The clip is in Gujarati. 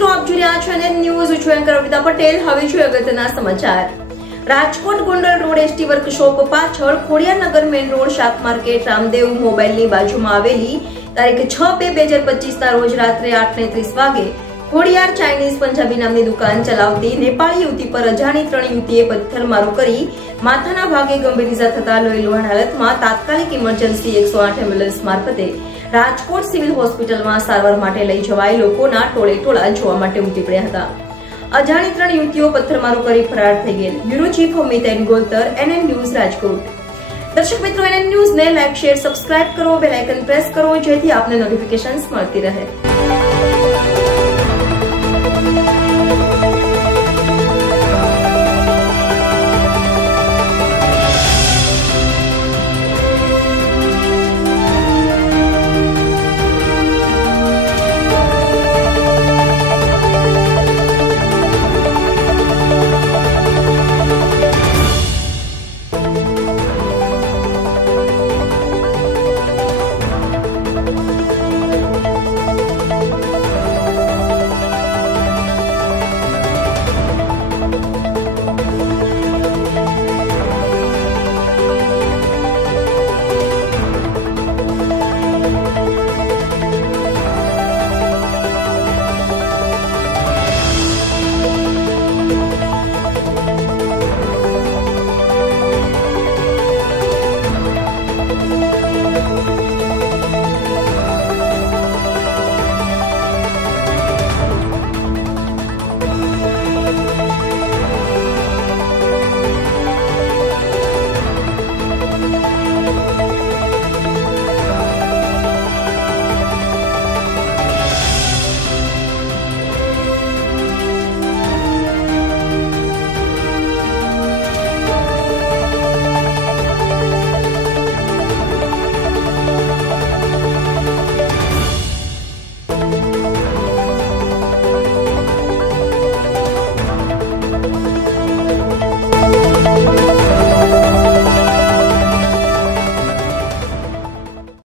મિત્રો, આપ જોઈ રહ્યા છો એનએન ન્યૂઝ. હું છું એન્કર અમિતા પટેલ. હવે જોઈએ અગત્યના સમાચાર. Rajkot Gondal road ST workshop પાછળ ખોડિયારનગર મેઇન રોડ શાક માર્કેટ રામદેવ મોબાઈલની બાજુમાં આવેલી તારીખ 6/2/2025 રોજ રાત્રે 8:30 વાગે ખોડિયાર ચાઇનીઝ પંજાબી નામની દુકાન ચલાવતી નેપાળી યુવતી પર અજાણી 3 યુવતીએ પથ્થરમારો કરી માથાના ભાગે ગંભીર ઇજા થતા લોહી લુહાણ હાલતમાં તાત્કાલિક ઇમરજન્સી 108 એમ્બ્યુલન્સ મારફતે રાજકોટ સિવિલ હોસ્પિટલમાં સારવાર માટે લઈ જવાઈ લોકોના ટોળે ટોળા જોવા માટે ઉમટી પડ્યા હતા. અજાણી 3 યુવતીઓ પથ્થરમારો કરી ફરાર થઈ ગયેલ. Bureau chief Amit Golatar, NN news, Rajkot. દર્શક મિત્રો, એનએન ન્યૂઝને લાઈક, શેર, સબસ્ક્રાઇબ કરો, બેલ આઇકન પ્રેસ કરો જેથી આપને નોટિફિકેશન્સ મળતી રહે.